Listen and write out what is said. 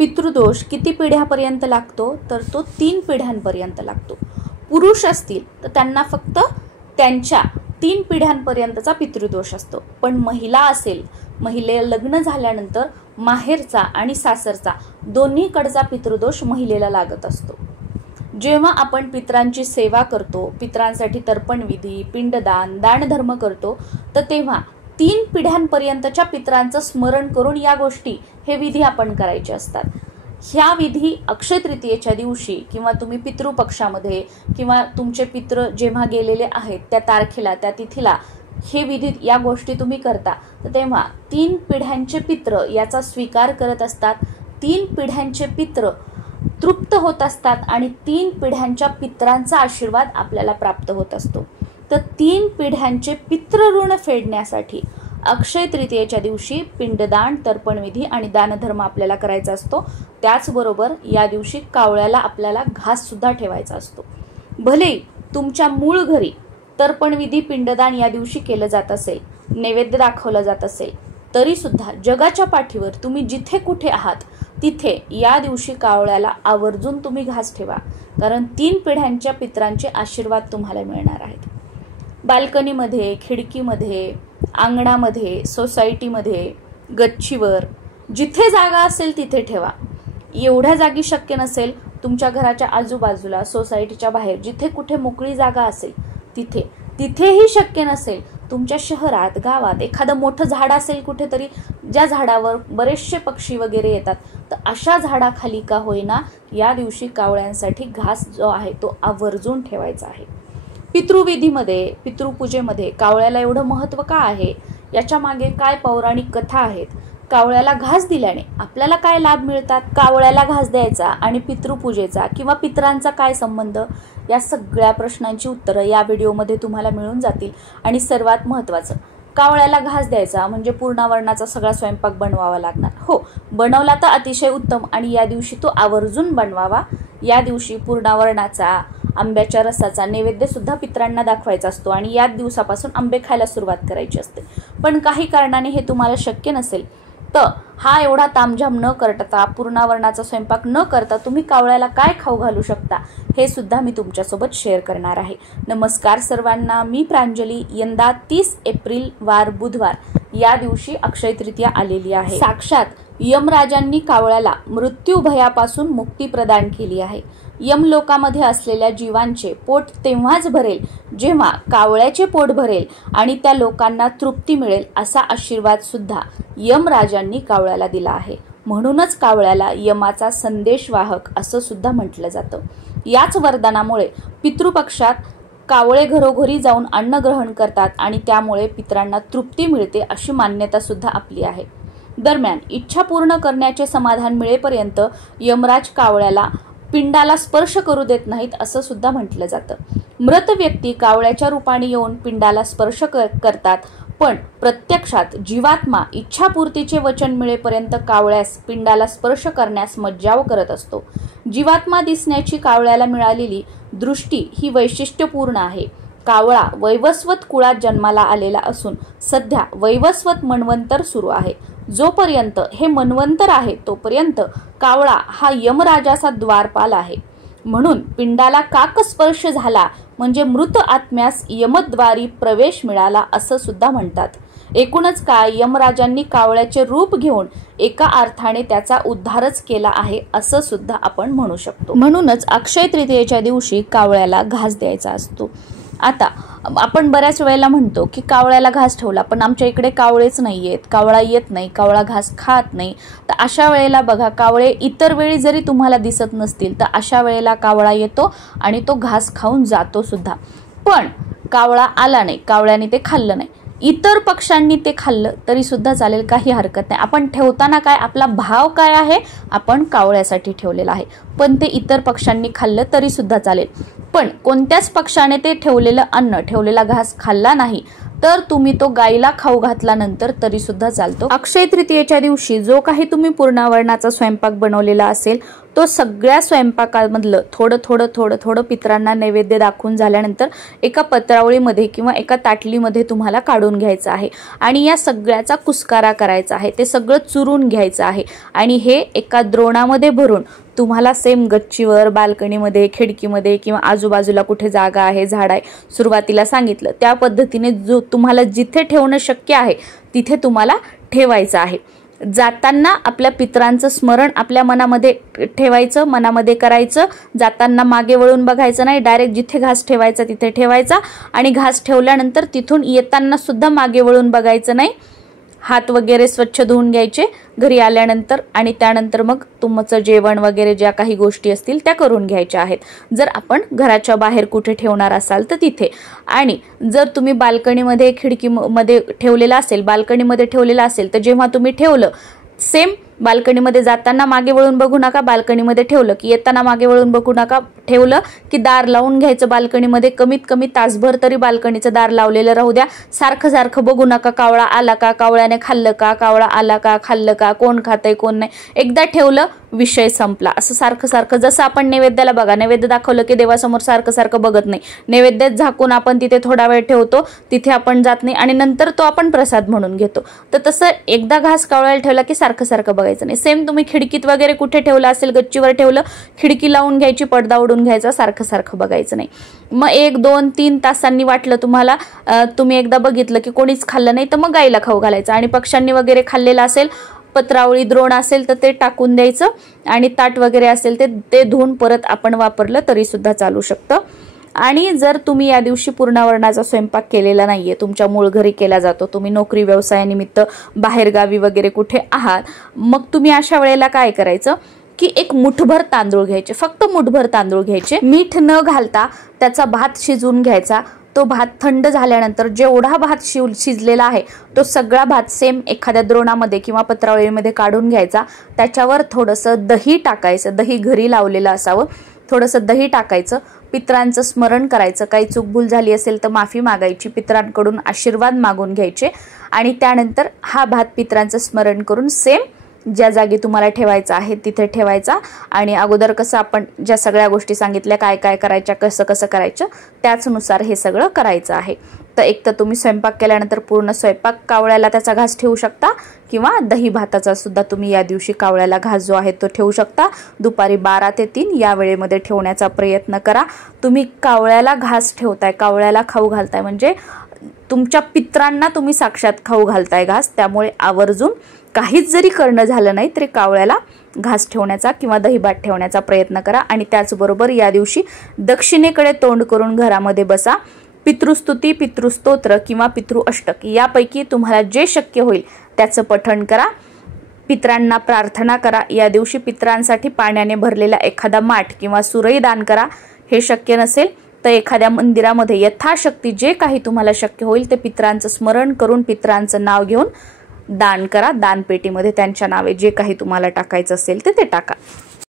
पितृदोष किती पिढ्यापर्यंत लागतो तर तो 3 पिढ्यांपर्यंत लागतो. पुरुष असतील तर त्यांना फक्त त्यांच्या 3 पिढ्यांपर्यंतचा पितृदोष असतो. पण महिला असेल, महिला लग्न झाल्यानंतर माहेरचा आणि सासरचा दोन्हीकडचा पितृदोष महिलेला लागत असतो. जेव्हा आपण पितरांची सेवा करतो, पितरांसाठी तर्पण विधी, पिंडदान, दानधर्म करतो, तर तेव्हा 3 पिढ्यांपर्यंतच्या पितरांचं स्मरण करून या गोष्टी, हे विधी आपण करायचे असतात. ह्या विधी अक्षय तृतीयेच्या दिवशी किंवा तुम्ही पितृपक्षामध्ये किंवा तुमचे पित्र जेव्हा गेलेले आहेत त्या तारखेला, त्या तिथीला हे विधी, या गोष्टी तुम्ही करता, तर तेव्हा 3 पिढ्यांचे पित्र याचा स्वीकार करत असतात. 3 पिढ्यांचे पित्र तृप्त होत असतात आणि 3 पिढ्यांच्या पितरांचा आशीर्वाद आपल्याला प्राप्त होत असतो. तर 3 पिढ्यांचे पितृऋण फेडण्यासाठी अक्षय तृतीयेच्या दिवशी पिंडदान, तर्पणविधी आणि दानधर्म आपल्याला करायचा असतो. त्याचबरोबर या दिवशी कावळ्याला आपल्याला घास सुद्धा ठेवायचा असतो. भले तुमच्या मूळ घरी तर्पणविधी, पिंडदान या दिवशी केलं जात असेल, नैवेद्य दाखवलं जात असेल, तरी सुद्धा जगाच्या पाठीवर तुम्ही जिथे कुठे आहात तिथे या दिवशी कावळ्याला आवर्जून तुम्ही घास ठेवा, कारण 3 पिढ्यांच्या पितरांचे आशीर्वाद तुम्हाला मिळणार आहेत. बाल्कनीमध्ये, खिडकीमध्ये, अंगणामध्ये, सोसायटीमध्ये, गच्चीवर, जिथे जागा असेल तिथे ठेवा. एवढ्या जागी शक्य नसेल, तुमच्या घराच्या आजूबाजूला, सोसायटीच्या बाहेर जिथे कुठे मोकळी जागा असेल तिथे, तिथेही शक्य नसेल, तुमच्या शहरात, गावात एखादं मोठं झाड असेल कुठेतरी, ज्या झाडावर बरेचसे पक्षी वगैरे येतात, तर अशा झाडाखाली का होईना या दिवशी कावळ्यांसाठी घास जो आहे तो आवर्जून ठेवायचा आहे. पितृविधीमध्ये, पितृपूजेमध्ये कावळ्याला एवढं महत्त्व का आहे, याच्या मागे काय पौराणिक कथा आहेत, कावळ्याला घास दिल्याने आपल्याला काय लाभ मिळतात, कावळ्याला घास द्यायचा आणि पितृपूजेचा किंवा पितरांचा काय संबंध, या सगळ्या प्रश्नांची उत्तरं या व्हिडिओमध्ये तुम्हाला मिळून जातील. आणि सर्वात महत्त्वाचं, कावळ्याला घास द्यायचा म्हणजे पूर्णावरणाचा सगळा स्वयंपाक बनवावा लागणार. हो, बनवला तर अतिशय उत्तम आणि या दिवशी तो आवर्जून बनवावा. या दिवशी पूर्णावरणाचा, आंब्याच्या रसाचा नैवेद्य सुद्धा पितरांना दाखवायचा असतो आणि याच दिवसापासून आंबे खायला सुरुवात करायची असते. पण काही कारणाने हे तुम्हाला शक्य नसेल, तर हा एवढा तामझाम न करता, पूर्णावरणाचा स्वयंपाक न करता तुम्ही कावळ्याला काय खाऊ घालू शकता हे सुद्धा मी तुमच्यासोबत शेअर करणार आहे. नमस्कार सर्वांना, मी प्रांजली. यंदा 30 एप्रिल वार बुधवार या दिवशी अक्षय तृतीया आलेली आहे. साक्षात यमराजांनी कावळ्याला मृत्यू भयापासून मुक्ती प्रदान केली आहे. यमलोकामध्ये असलेल्या जीवांचे पोट तेव्हाच भरेल जेव्हा कावळ्याचे पोट भरेल आणि त्या लोकांना तृप्ती मिळेल, असा आशीर्वाद सुद्धा यमराजांनी कावळ्याला दिला आहे. म्हणूनच कावळ्याला यमाचा संदेशवाहक असं सुद्धा म्हटलं जातं. याच वरदानामुळे पितृपक्षात कावळे घरोघरी जाऊन अन्न ग्रहण करतात आणि त्यामुळे पितरांना तृप्ती मिळते, अशी मान्यता सुद्धा आपली आहे. दरम्यान इच्छा पूर्ण करण्याचे समाधान मिळेपर्यंत यमराज कावळ्याला पिंडाला स्पर्श करू देत नाहीत, असं सुद्धा म्हटलं जातं. मृत व्यक्ती कावळ्याच्या रूपाने येऊन पिंडाला स्पर्श करतात, पण प्रत्यक्षात जीवात्मा इच्छापूर्तीचे वचन मिळेपर्यंत कावळ्यास पिंडाला स्पर्श करण्यास मज्जाव करत असतो. जीवात्मा दिसण्याची कावळ्याला मिळालेली दृष्टी ही वैशिष्ट्यपूर्ण आहे. कावळा वैवस्वत कुळात जन्माला आलेला असून सध्या वैवस्वत मन्वंतर सुरू आहे. जोपर्यंत हे मन्वंतर आहे तोपर्यंत कावळा हा यमराजाचा द्वारपाल आहे. म्हणून पिंडाला काकस्पर्श झाला म्हणजे मृत आत्म्यास यमद्वारी प्रवेश मिळाला, असं सुद्धा म्हणतात. एकूणच काय, यमराजांनी कावळ्याचे रूप घेऊन एका अर्थाने त्याचा उद्धारच केला आहे, असं सुद्धा आपण म्हणू शकतो. म्हणूनच अक्षय तृतीयेच्या दिवशी कावळ्याला घास द्यायचा असतो. आता आपण बऱ्याच वेळेला म्हणतो की कावळ्याला घास ठेवला, पण आमच्या इकडे कावळेच नाही आहेत, कावळा येत नाही, कावळा घास खात नाही. तर अशा वेळेला बघा, कावळे इतर वेळी जरी तुम्हाला दिसत नसतील तर अशा वेळेला कावळा येतो आणि तो घास खाऊन जातो सुद्धा. पण कावळा आला नाही, कावळ्याने ते खाल्लं नाही, इतर पक्ष्यांनी ते खाल्लं तरी सुद्धा चालेल, काही हरकत नाही. आपण ठेवताना काय, आपला भाव काय आहे, आपण कावळ्यासाठी ठेवलेला आहे, पण ते इतर पक्ष्यांनी खाल्लं तरी सुद्धा चालेल. पण कोणत्याच पक्षाने ते ठेवलेलं अन्न, ठेवलेला घास खाल्ला नाही तर तुम्ही तो गाईला खाऊ घातल्यानंतर तरी सुद्धा चालतो। अक्षय तृतीयेच्या दिवशी जो काही तुम्ही पूर्णावरणाचा स्वयंपाक बनवलेला असेल तो सगळ्या स्वयंपाकामधलं थोडं थोडं थोडं थोडं पितरांना नैवेद्य दाखवून झाल्यानंतर एका पत्रावळीमध्ये किंवा एका ताटलीमध्ये तुम्हाला काढून घ्यायचं आहे आणि या सगळ्याचा कुस्कारा करायचा आहे, ते सगळं चुरून घ्यायचं आहे आणि हे एका द्रोणामध्ये भरून तुम्हाला सेम गच्चीवर, बाल्कनीमध्ये, खिडकीमध्ये किंवा आजूबाजूला कुठे जागा आहे, झाड आहे, सुरुवातीला सांगितलं त्या पद्धतीने जो तुम्हाला जिथे ठेवणं शक्य आहे तिथे तुम्हाला ठेवायचं आहे। जाताना आपल्या पितरांचं स्मरण आपल्या मनामध्ये ठेवायचं, मनामध्ये करायचं। जाताना मागे वळून बघायचं नाही, डायरेक्ट जिथे घास ठेवायचा तिथे ठेवायचा आणि घास ठेवल्यानंतर तिथून येताना सुद्धा मागे वळून बघायचं नाही। हात वगैरे स्वच्छ धुवून घ्यायचे घरी आल्यानंतर आणि त्यानंतर मग तुमचं जेवण वगैरे ज्या काही गोष्टी असतील त्या करून घ्यायच्या आहेत। जर आपण घराच्या बाहेर कुठे ठेवणार असाल तर तिथे, आणि जर तुम्ही बाल्कनीमध्ये, खिडकीमध्ये ठेवलेला असेल, बाल्कनीमध्ये ठेवलेला असेल तर जेव्हा तुम्ही ठेवलं सेम बाल्कनीमध्ये जाताना मागे वळून बघू नका, बाल्कनीमध्ये ठेवलं की येताना मागे वळून बघू नका, ठेवलं की दार लावून घ्यायचं बाल्कनीमध्ये, कमीत कमी तासभर तरी बाल्कनीचं दार लावलेलं राहू द्या। सारखं सारखं बघू नका कावळा आला का, कावळ्याने खाल्लं का, कावळा आला का, खाल्लं का, कोण खातंय कोण नाही, एकदा ठेवलं विषय संपला। असं सारखं सारखं जसं आपण नैवेद्याला बघा, नैवेद्य दाखवलं की देवासमोर सारखं सारखं बघत नाही, नैवेद्यात झाकून आपण तिथे थोडा वेळ ठेवतो, तिथे आपण जात नाही आणि नंतर तो आपण प्रसाद म्हणून घेतो। तर तसं एकदा घास कावळ्याला ठेवला की सारखं सारखं बघायचं नाही। सेम तुम्ही खिडकीत वगैरे कुठे ठेवलं असेल, गच्चीवर ठेवलं, खिडकी लावून घ्यायची, पडदा उडून घ्यायचा, सारखं सारखं बघायचं नाही। मग 1, 2, 3 तासांनी वाटलं तुम्हाला, तुम्ही एकदा बघितलं की कोणीच खाल्लं नाही तर मग गाईला खाऊ घालायचं आणि पक्ष्यांनी वगैरे खाल्लेलं असेल, पत्रावळी, द्रोण असेल तर ते टाकून द्यायचं आणि ताट वगैरे असेल ते धुवून परत आपण वापरलं तरी सुद्धा चालू शकतं। आणि जर तुम्ही या दिवशी पूर्णावरणाचा स्वयंपाक केलेला नाहीये, तुमच्या मूळ घरी केला जातो, तुम्ही नोकरी व्यवसायानिमित्त बाहेरगावी वगैरे कुठे आहात, मग तुम्ही अशा वेळेला काय करायचं की एक मुठभर तांदूळ घ्यायचे, फक्त मुठभर तांदूळ घ्यायचे, मीठ न घालता त्याचा भात शिजवून घ्यायचा। तो भात थंड झाल्यानंतर जेवढा भात शिजलेला आहे तो सगळा भात सेम एखाद्या द्रोणामध्ये किंवा पत्रावळीमध्ये काढून घ्यायचा। त्याच्यावर थोडंसं दही टाकायचं, दही घरी लावलेलं असावं, थोडंसं दही टाकायचं, पितरांचं स्मरण करायचं, काही चूकभूल झाली असेल तर माफी मागायची, पितरांकडून आशीर्वाद मागून घ्यायचे आणि त्यानंतर हा भात पितरांचं स्मरण करून सेम ज्या जागी तुम्हाला ठेवायचा आहे तिथे ठेवायचा आणि अगोदर कसं आपण ज्या सगळ्या गोष्टी सांगितल्या, काय काय करायच्या, कसं कसं करायचं, त्याचनुसार हे सगळं करायचं आहे। तर एक तर तुम्ही स्वयंपाक केल्यानंतर पूर्ण स्वयंपाक कावळ्याला त्याचा घास ठेवू शकता किंवा दही भाताचा सुद्धा तुम्ही या दिवशी कावळ्याला घास जो आहे तो ठेवू शकता। दुपारी 12 ते 3 या वेळेमध्ये ठेवण्याचा प्रयत्न करा। तुम्ही कावळ्याला घास ठेवताय, कावळ्याला खाऊ घालताय म्हणजे तुमच्या पितरांना तुम्ही साक्षात खाऊ घालताय घास, त्यामुळे आवर्जून काहीच जरी करणं झालं नाही तरी कावळ्याला घास ठेवण्याचा किंवा दहीभात ठेवण्याचा प्रयत्न करा। आणि त्याचबरोबर या दिवशी दक्षिणेकडे तोंड करून घरामध्ये बसा। पितृस्तुती, पितृस्तोत्र किंवा पितृअष्टक यापैकी तुम्हाला जे शक्य होईल त्याचं पठण करा, पितरांना प्रार्थना करा। या दिवशी पितरांसाठी पाण्याने भरलेला एखादा माठ किंवा सुरई दान करा। हे शक्य नसेल तर एखाद्या मंदिरामध्ये यथाशक्ती जे काही तुम्हाला शक्य होईल ते पितरांचं स्मरण करून पितरांचं नाव घेऊन दान करा। दानपेटीमध्ये त्यांच्या नावे जे काही तुम्हाला टाकायचं असेल ते टाका।